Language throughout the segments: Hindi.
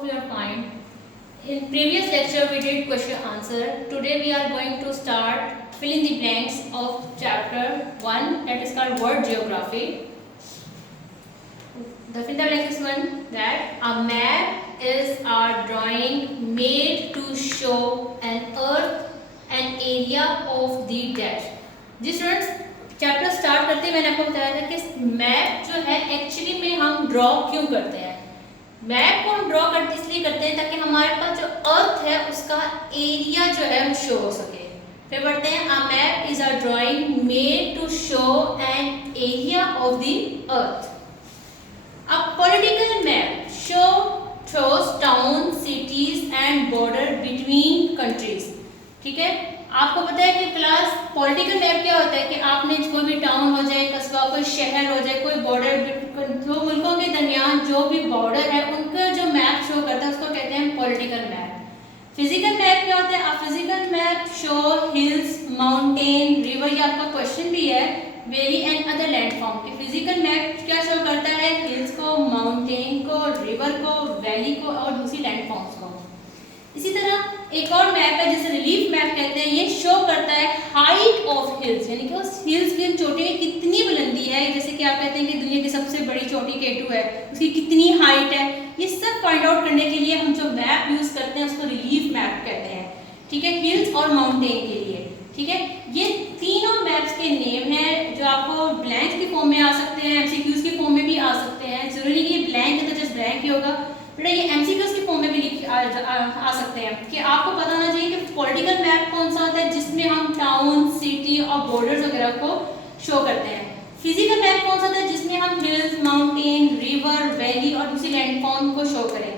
Hope you are fine. In previous lecture we did question answer. Today we are going to start fill in the blanks of chapter 1, that is called word geography. The fill in the blank is one, that a map is a drawing made to show an earth an area of the dash. जी स्टूडेंट्स, चैप्टर स्टार्ट करते ही मैंने आपको बताया था कि मैप जो है एक्चुअली में हम ड्रॉ क्यों करते हैं। मैप को हम ड्रॉ करते इसलिए करते हैं ताकि हमारे पास जो अर्थ है उसका एरिया जो है वो शो हो सके। फिर पढ़ते हैं a map is a drawing made to show an area of the earth. A political map shows town cities and border between countries. ठीक है, आपको पता है कि क्लास पॉलिटिकल मैप क्या होता है कि आपने कोई भी टाउन हो जाए, कस्बा, कोई शहर हो जाए, कोई बॉर्डर, जो मुल्कों के दरमियान जो भी बॉर्डर है उनका जो मैप शो करता है उसको कहते हैं पॉलिटिकल मैप। फिजिकल मैप क्या होता है? A physical map show hills, mountain, river. ये आपका क्वेश्चन भी है, वेरी एंड अदर लैंडफॉर्म कि फिजिकल मैप क्या शो करता है? हिल्स को, माउंटेन को, रिवर को, वैली को और दूसरी लैंडफॉर्म्स को। इसी तरह एक और मैप है जिसे रिलीफ मैप कहते हैं। ये शो करता है हाइट ऑफ हिल्स, यानी कि उस हिल्स की चोटी की कितनी बुलंदी है। जैसे कि आप कहते हैं कि दुनिया की सबसे बड़ी चोटी K2 है, उसकी कितनी हाइट है। ये सब फाइंड आउट करने के लिए हम जो मैप यूज करते हैं उसको रिलीफ मैप कहते हैं। ठीक है, हिल्स और माउंटेन के लिए। ठीक है, ये तीनों मैप्स के नेम हैं जो आपको ब्लैंक की फॉर्म में आ सकते हैं, MCQs की फॉर्म में भी आ सकते हैं। जरूरी नहीं कि ब्लैंक है तो जस्ट ब्लैंक ही होगा, बेटा ये MCQs की फॉर्म में भी आ सकते हैं। कि आपको पता होना चाहिए कि पॉलिटिकल मैप कौन सा होता है जिसमें हम टाउन, सिटी और बॉर्डर्स वगैरह को शो करते हैं। फिजिकल मैप कौन सा होता है जिसमें हम हिल्स, माउंटेन, रिवर, वैली और दूसरी लैंडफॉर्म को शो करें।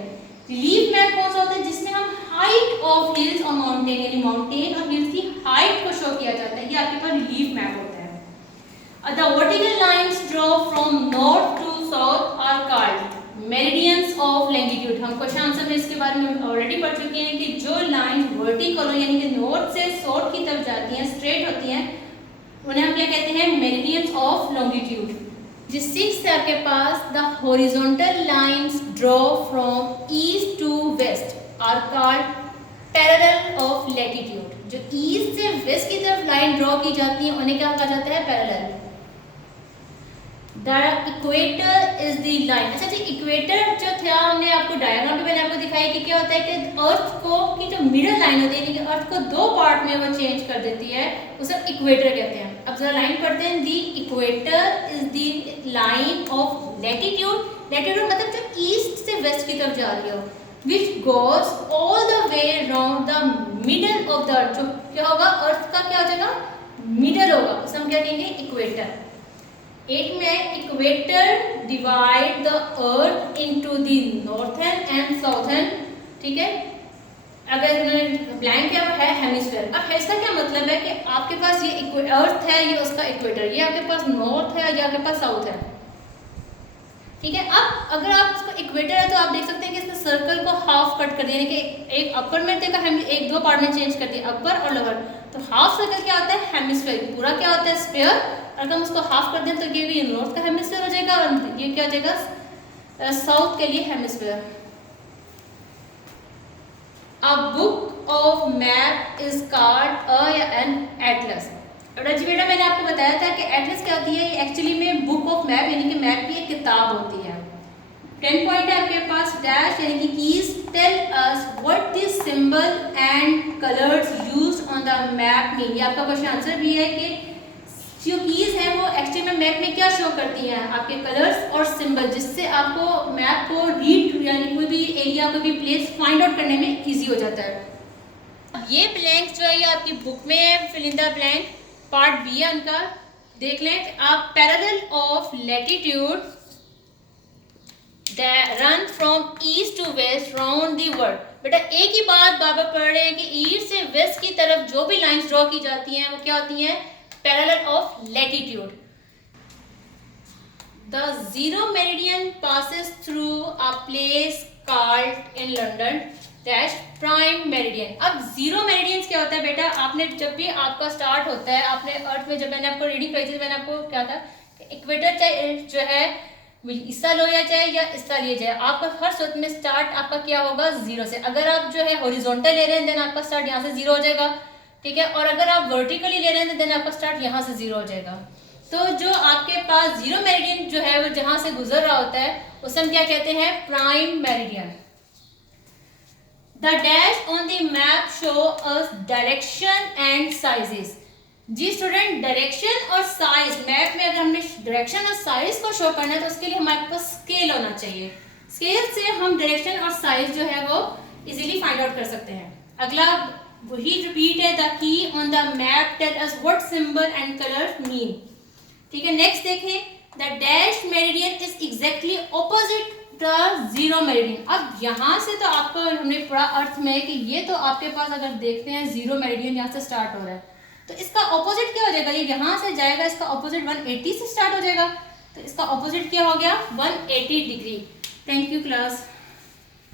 रिलीफ मैप कौन सा होता है जिसमें हम हाइट ऑफ हिल्स और माउंटेन, यानी माउंटेन और हिल्स की हाइट को शो किया जाता है। ये आपके पास रिलीफ मैप होता है। The vertical lines draw from north to south are called meridians of longitude. हम क्वेश्चन आंसर में इसके बारे में ऑलरेडी पढ़ चुके हैं कि जो लाइन वर्टिकल हो यानी कि नॉर्थ से साउथ की तरफ जाती हैं, स्ट्रेट होती हैं, उन्हें हम क्या कहते हैं? Meridians of longitude. जिस सिक्स से आपके पास the horizontal lines draw from east to west are called parallel of latitude. जो ईस्ट से वेस्ट की तरफ लाइन ड्रॉ की जाती है उन्हें क्या कहा जाता है? Parallel. The equator is the line। अच्छा जी, इक्वेटर जो था हमने आपको डायग्राम में मैंने आपको दिखाया कि क्या होता है कि अर्थ को की जो मिडल लाइन होती है यानी कि अर्थ को दो पार्ट में वो चेंज कर देती है, उसे इक्वेटर कहते हैं। अब जरा लाइन पढ़ते हैं। The equator is the line of latitude. Latitude मतलब जो ईस्ट से वेस्ट की तरफ जा रही हो, which goes all the way around the middle of the earth। जो क्या होगा? अर्थ का क्या हो जाएगा? मिडल होगा, उसे हम क्या कहेंगे? इक्वेटर। एक में equator divide the earth into the northern and southern. ठीक है, अगर ब्लैंक है हेमिस्फीयर। अब इसका क्या मतलब है कि आपके पास ये अर्थ है, ये उसका इक्वेटर, ये आपके पास नॉर्थ है, ये आपके पास साउथ है। ठीक है, अब अगर आप इसको इक्वेटर है तो आप देख सकते हैं कि इसने सर्कल को हाफ कट कर दिया, यानी कि एक अपर में देखा हम एक दो पार्ट में चेंज कर दिया, अपर और लोअर। तो हाफ सर्कल क्या होता है? हेमिस्फीयर। पूरा क्या होता है? स्फीयर। अगर हम उसको हाफ कर दें तो ये नॉर्थ का हेमिस्फीयर हो जाएगा और ये क्या हो जाएगा? साउथ के लिए hemisphere. A book of map is called an atlas. जी बेटा, मैंने आपको बताया था कि एटलस क्या होती है? ये एक्चुअली में बुक ऑफ मैप यानी कि मैप की एक किताब होती है। 10 पॉइंट है आपके पास। डैश यानी कि keys tell us what the symbol and colours used on the map mean. ये आपका क्वेश्चन आंसर भी है कि जो कीज हैं वो एक्चुअली में मैप में क्या शो करती हैं? आपके कलर्स और सिंबल, जिससे आपको मैप को रीड यानी कोई भी एरिया, कोई भी प्लेस फाइंड आउट करने में इजी हो जाता है। ये ब्लैंक जो है ये आपकी बुक में है, fill in the blank part B है उनका। देख लें आप, parallel of latitude run from east to west round the world. बेटा एक ही बात बाबा पढ़ रहे हैं कि ईस्ट से वेस्ट की तरफ जो भी लाइंस ड्रॉ की जाती हैं वो क्या होती हैं? Parallel of latitude. The zero meridian passes through a place called in London dash prime meridian. अब जीरो मेरिडियंस क्या होता है बेटा? आपने जब भी आपका स्टार्ट होता है, आपने अर्थ में जब मैंने आपको रीडिंग कराई थी मैंने आपको क्या था? इक्वेटर जो है इस साल हो जाए या इस साल लिया जाए, आपका हर सूरत में स्टार्ट आपका क्या होगा, जीरो से। अगर आप जो है हॉरिजॉन्टल ले रहे हैं देन आपका स्टार्ट यहाँ से जीरो हो जाएगा, ठीक है। और अगर आप वर्टिकली ले रहे हैं देन आपका स्टार्ट यहाँ से जीरो हो जाएगा। तो जो आपके पास जीरो मेरिडियन जो है वो जहां से गुजर रहा होता है उसे हम क्या कहते हैं, prime meridian. The dash on the map show us direction and sizes. जी स्टूडेंट, डायरेक्शन और साइज, मैप में अगर हमने डायरेक्शन और साइज को शो करना है तो उसके लिए हमारे पास स्केल होना चाहिए। स्केल से हम डायरेक्शन और साइज जो है वो इजीली फाइंड आउट कर सकते हैं। अगला वही रिपीट है, the key on the map tell us what symbol and colour mean, ठीक है। नेक्स्ट देखें, the dash meridian is exactly opposite the zero meridian. अब यहाँ से तो आपको हमने पढ़ा अर्थ में कि ये तो आपके पास अगर देखते हैं जीरो मेरिडियन यहाँ से स्टार्ट हो रहा है, तो इसका ऑपोजिट क्या हो जाएगा, ये यहाँ से जाएगा, इसका ऑपोजिट 180 से स्टार्ट हो जाएगा, तो इसका ऑपोजिट क्या हो गया, 180 डिग्री। Thank you class.